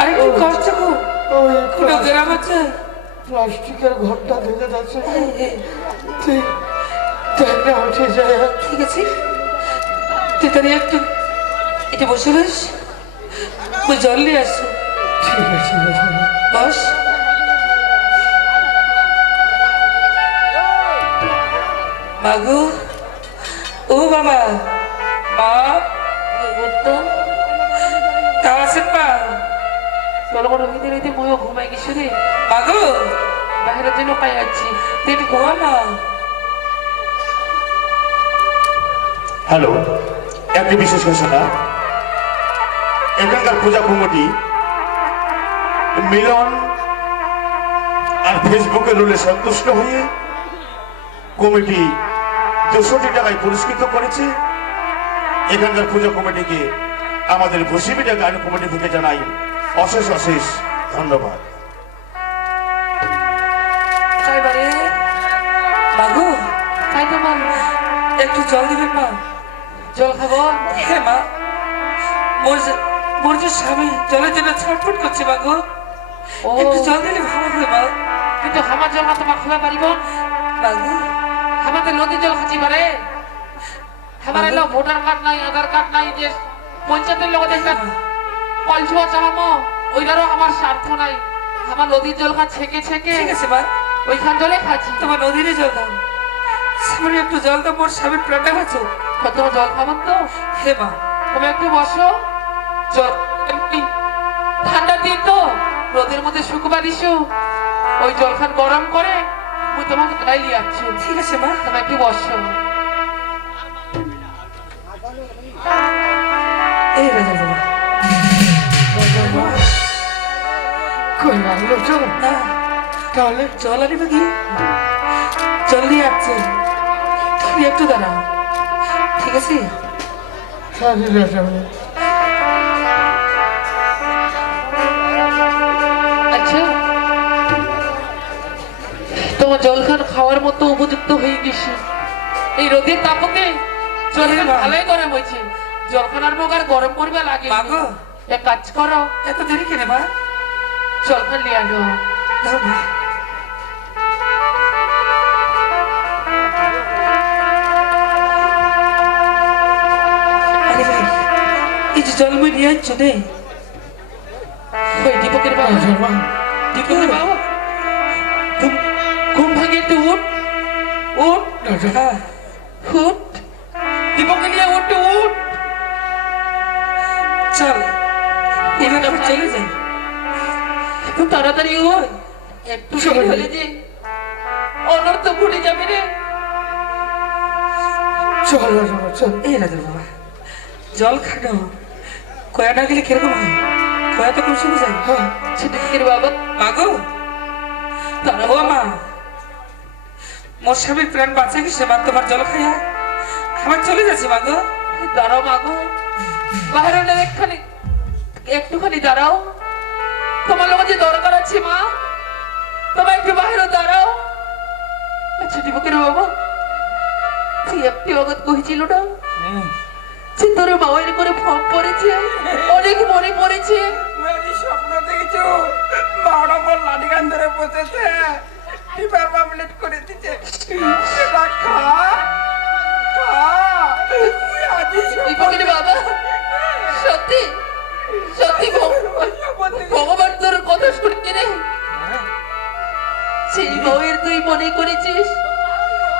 আর একটু কষ্ট কর ওই কোনো গ্রাম আছে? প্লাস্টিকের ঘরটা দেখে যাচ্ছে এই, এই, তুই ট্রেনে উঠে যায় ঠিক আছে। তুই তাহলে একটু এটা বসে রইস। ওই জল নিয়ে আসো। ঠিক আছে বস। মাগু। ও বাবা একটু হ্যালো একটি বিশেষ ঘোষণা এখানকার পূজা কমিটি, মিলন আর ফেসবুকের রুলে সন্তুষ্ট হয়ে কমিটি দুশোটি টাকায় পুরস্কৃত করেছে। এখানকার পূজা কমিটিকে আমাদের ভসিবিটা গান কমিটি থেকে জানাই। অশেষ অশেষ ধন্যবাদ। মাগু তাই তোমার একটু জল দিবেন মা? জল খাব? হ্যাঁ মা মোর যে যে স্বামী জলের জন্য ছটফট করছে ও। একটু জল দিলে ভালো হবে মা। কিন্তু আমার জল না তোমার খাবার পারিব? মাগু আমাদের নদীর জল খাচ্ছি পারে? আমার এলো ভোটার কার্ড নাই আধার কার্ড নাই যে পঞ্চায়েতের লোক একটা কলছুয়া চাহামো ওইটারও আমার স্বার্থ নাই। আমার নদীর জল খা ছেকে ছেকে ঠিক আছে মা ওইখান জলে খাচ্ছি। তোমার নদীরে জল দাও। সামনে একটু জল দাও মোর স্বামীর প্রাণটা আছে কত জল খাবার তো? হে মা। তুমি একটু বসো। জল ঠান্ডার দিন তো রোদের মধ্যে শুকবা দিছো। ওই জল খান গরম করে তোমাকে গাইলি যাচ্ছি ঠিক আছে মা। তুমি একটু বসো। এই রাজা বাবা কই লাগল চল না তাহলে জল আনিবে কি জল দিয়ে আসছে। তুমি একটু দাঁড়াও। ঠিক আছে? সারি যাবে আচ্ছা। তোমার জল খান খাওয়ার মতো উপযুক্ত হয়ে গেছি। এই রোদের তাপতে জল খান ভালোই গরম হয়েছে। জল খান আর মুখ আর গরম করবে লাগে মাগো এক কাজ করো। এত দেরি কেনে মা জল খান লিয়ে আনো দাও মা ভাই এই যে জল মই নিয়ে আসছো নে। ওই দীপকের বাবা। যাবা দীপকের বাবা। ঘুম ঘুম ভাঙে একটু উঠ। উঠ। হ্যাঁ। উঠ। দীপকে নিয়ে উঠ উঠ। চল চলে যাই তাড়াতাড়ি হয় একটু সময় হলে যে অনর্থ ঘুরে যাবে রে। চল চল এই রাজা বাবা, জল খানো কয়া না গেলে কীরকম হয়? কয়া তো খুব শুনে যায় হ্যাঁ ছিটিকের বাবা? মাগো তারা ও মা। মোর স্বামীর প্রাণ বাঁচা গেছে মা তোমার জল খাইয়া আমার চলে যাচ্ছে মাগো দাঁড়াও মাগো একখানি একটুখানি দাঁড়াও। তোমার লোক যে দরকার আছে মা তোমার একটু বাইরে দাঁড়াও। আচ্ছা দীপকের বাবা তুই একটি অগত কহেছিল না? যে তোর বাবার করে ফর্ম পড়েছে অনেক মনে পড়েছে। স্বপ্ন দেখেছ? বারো বল লাঠি গান ধরে বসেছে। এবার মামলেট করে দিচ্ছে খা খা। বাবা। সত্যি ভগবান তোর কথা শুনে রে সেই বউয়ের তুই মনে করেছিস?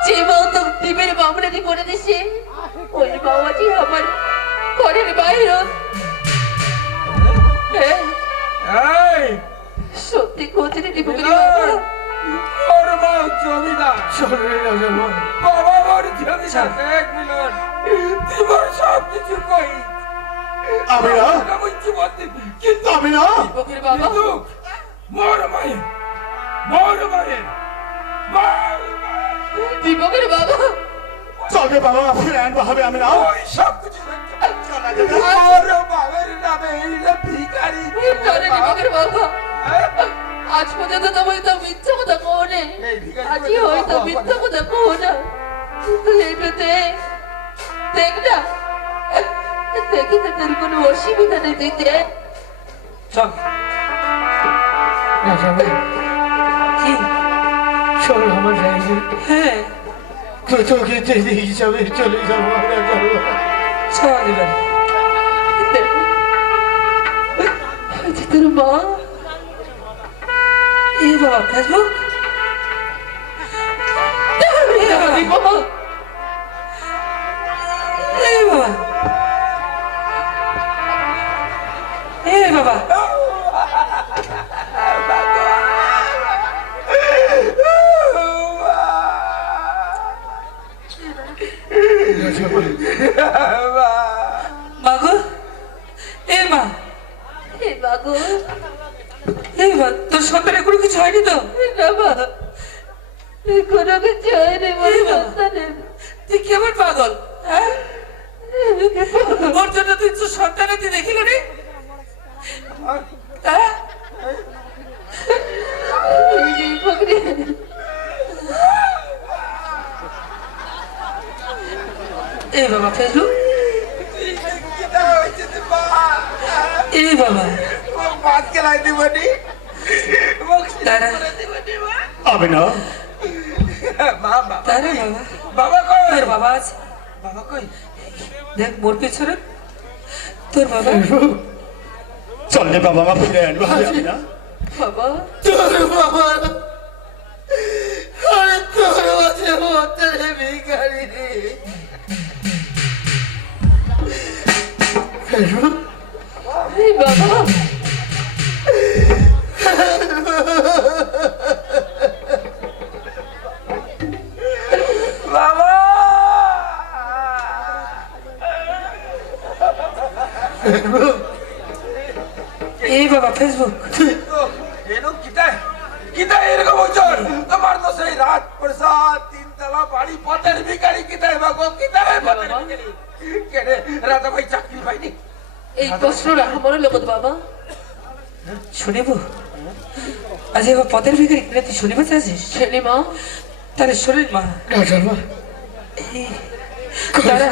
যে বউ তো টিমের মামলাটি করে দিছে ওই বাবাজি আমার ঘরের বাইরে। হ্যাঁ, সত্যি কোথায় মা জমিদার। যাব বাবা ওর জমিদার এক মিনিট তোমার সব কিছু কই? আমি না আমি জীবন দিবি কিন্তু আমি না কিন্তু মোর মায়ের মোর মায়ের। দীপকের বাবা। তবে বাবা? ফিরে আনব আমি না ওই সব কিছু ওর বাবার নামে এই ভিখারি। জানে দীপকের বাবা। আজ পর্যন্ত তোমায় তো মিথ্যা কথা আজই হয়তো মিথ্যা কথা কোনা তুই একটু দেখ দেখ না। দেখি তো তোর কোনো অসুবিধা নেই দিতে চল। কি? চল আমার হ্যাঁ। তো তোকে দিদি হিসাবে চলে যাব রাজাভাই চল এবার। আচ্ছা তোর মা? এই বাবা ফেসবুক বাবা মাগো এই মা। হে মা গো। এই মা তোর সন্তানের কোনো কিছু হয়নি তো? কোনো কিছু হয়নি তুই কেমন পাগল হ্যাঁ? ওর জন্য তুই তোর সন্তানের তুই দেখিল রে হ্যাঁ? এই বাবা মা এই বাবা। মোক ভাত খেলাই দিবনি আমি না মা বাবা। বাবা কই? তোর বাবা আছে। বাবা কই? দেখ মোর পেছনে। তোর বাবা। চল রে বাবা মা ফিরে আনব। না বাবা। তোর বাবা। আরে তোর মাঝে ভিখারি বাবা বাবা এই বাবা ফেসবুক এরকম হইছর আমার তো সেই রাত প্রসাদ তিনতলা বাড়ি, পথের কিটাই পথের ভিখারি। কেনে রাজা ভাই চাকরি পাইনি এই প্রশ্নটা আমার লগত বাবা। শুনিব? আজ এবার পদের ভিখারি কিনে তুই শুনিব চাচ্ছিস ছেলে মা। তাহলে শোনেন মা। রাজাভাই এই, দাঁড়া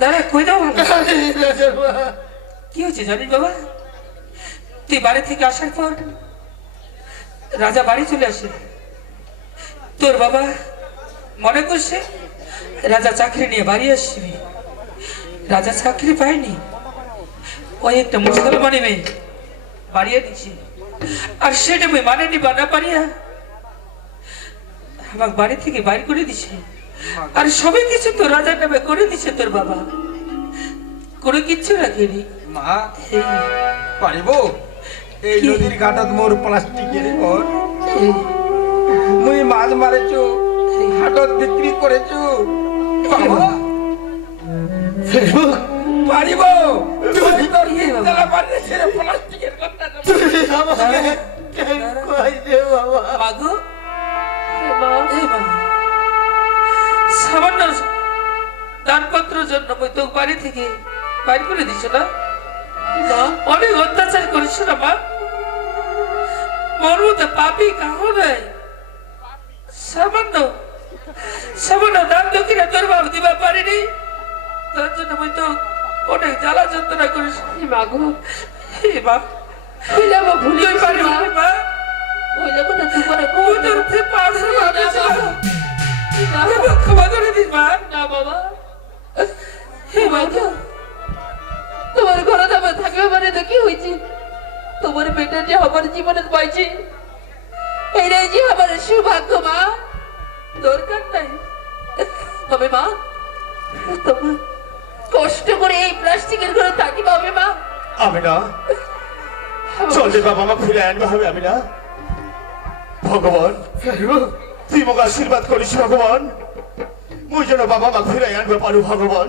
দাঁড়া কই দাও কি হয়েছে জানিস বাবা? তুই বাড়ি থেকে আসার পর রাজা বাড়ি চলে আসে। তোর বাবা মনে করছে রাজা চাকরি নিয়ে বাড়ি আসবি। রাজা চাকরি পায়নি। ওই একটা মুসলমানি মেয়ে বাড়িয়ে দিচ্ছে আর সেটা মেয়ে মানে নিবা না পারিয়া আমার বাড়ি থেকে বাইর করে দিছে আর সবই কিছু তো রাজার নামে করে দিছে তোর বাবা। কোনো কিচ্ছু রাখেনি। মা পারিব? এই? নদীর ঘাটত মোর প্লাস্টিকের ঘর। মুই মাছ মারেছু হাটত বিক্রি করেছু। বাবা! ফেসবুক? পারিব? তুই তোর। তিনতলা বাড়ি ছেড়ে প্লাস্টিকের আমাকে কইছে বাবা? সামান্য জন্য মই তো বাড়ি থেকে বাইর করে দিছ না? অনেক অত্যাচার করিস না মা? মর পাপি কাহো নাই? সামান্য সামান্য দান দক্ষিণা তোর বাবু দিবা পারিনি। তার জন্য মই তো অনেক জ্বালা যন্ত্রণা করিস মা মা। ভুলি পারি মা। তুই করে না না বাবা ক্ষমা করে দিস মা। না বাবা। হে তোমার ঘরে আমার থাকবে মানে তো কি হয়েছে? তোমার বেটা যে আমার জীবনে পাইছে এটাই যে আমার সৌভাগ্য মা। দরকার নাই। তবে মা তোমার কষ্ট করে এই প্লাস্টিকের ঘরে থাকি পাবে মা। আমি না। চল বাবা মা ফিরে আনবে হবে আমি না। ভগবান তুই মোক আশীর্বাদ করিস ভগবান। মুই যেন বাবা মা ফিরে আনবে পারু ভগবান।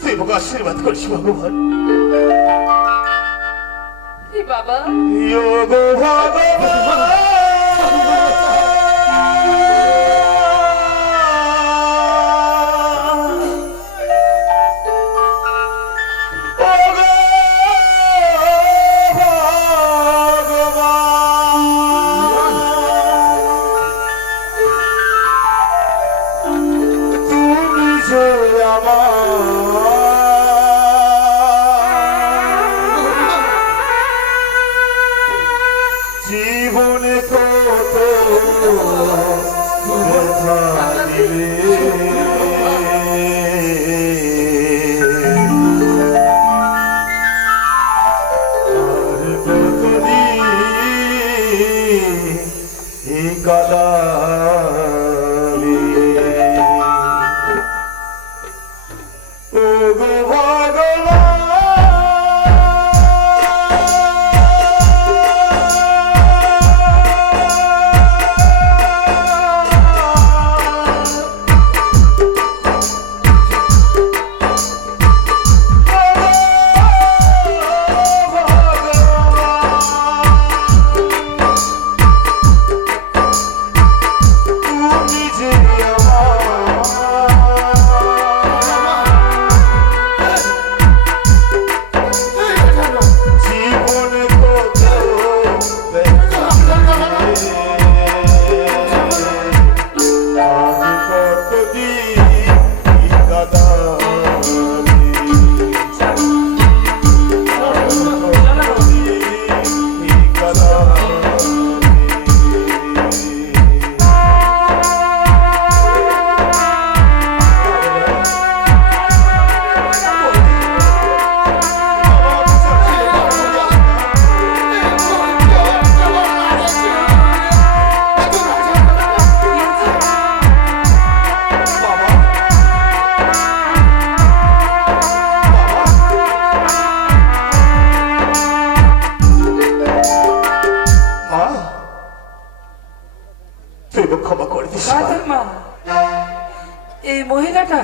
তুই মোক আশীর্বাদ করিস ভগবান। বাবা। যোগ ਹੀ ਕਲਾ মহিলাটা?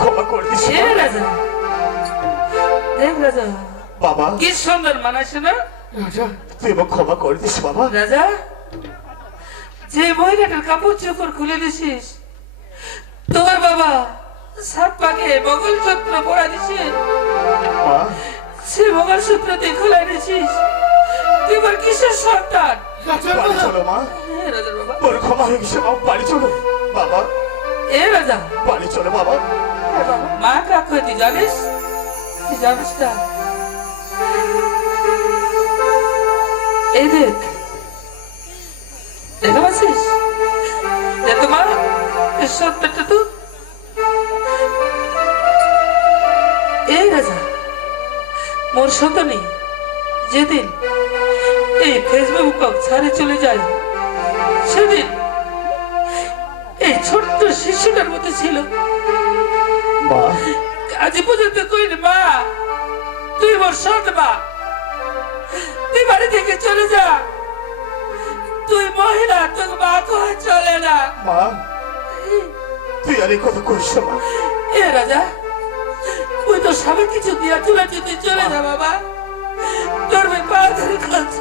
ক্ষমা করে দিস। রাজা। দেখ রাজা। বাবা। কি সুন্দর মানাছে না? রাজা। তুই ক্ষমা করে দিস বাবা। রাজা যে মহিলাটার কাপড় চোপড় খুলে দিছিস তোমার বাবা সাত পাকে মঙ্গল সূত্র পড়া দিছে মা। সে মঙ্গল সূত্র তুই খুলে দিছিস তুই আমার কিসের সন্তান? বাড়ি চলো হয়ে মা বাড়ি চলো বাবা। এ রাজা। বাড়ি চলো বাবা। মা কাক হয় তুই জানিস? তুই জানিস না? এই দেখ। দেখে পাচ্ছিস? যে তোমার এই সত্যটা তো। এই রাজা মোর সন্তানি যেদিন এই ফেসবুক ছাড়ে চলে যায় সেদিন এই ছোট্ট শিশুটার মতো ছিল। আজ পর্যন্ত কইনি মা তুই মোর সৎ মা। তুই বাড়ি থেকে চলে যা। তুই মহিলা তোর মা কয় চলে না। মা তুই আর কথা করিস মা। এ রাজা তুই তো সবাই কিছু দিয়া চলে তুই চলে যা বাবা। তোর পা ধরে খাচ্ছে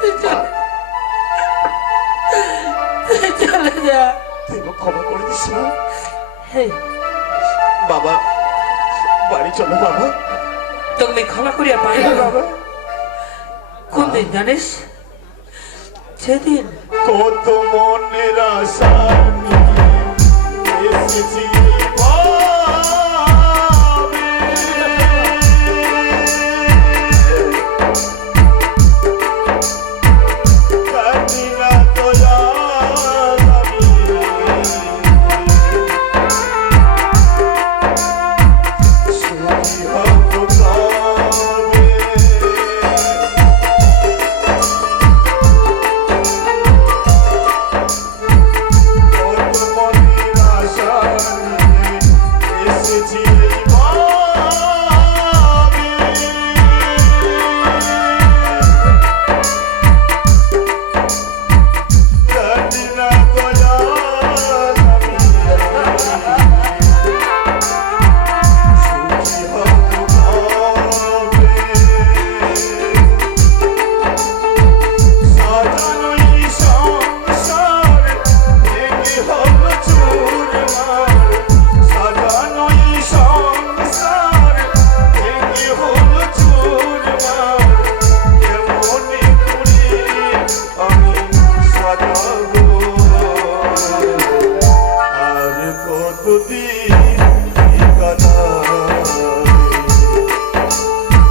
তুই চলে। চলে যা তুই আমাকে ক্ষমা করে দিস না। বাবা বাড়ি চলো বাবা। তুমি ক্ষমা করিয়া পাই বাবা। কোন দিন জানিস? সেদিন। কত মনের আশা এসেছি।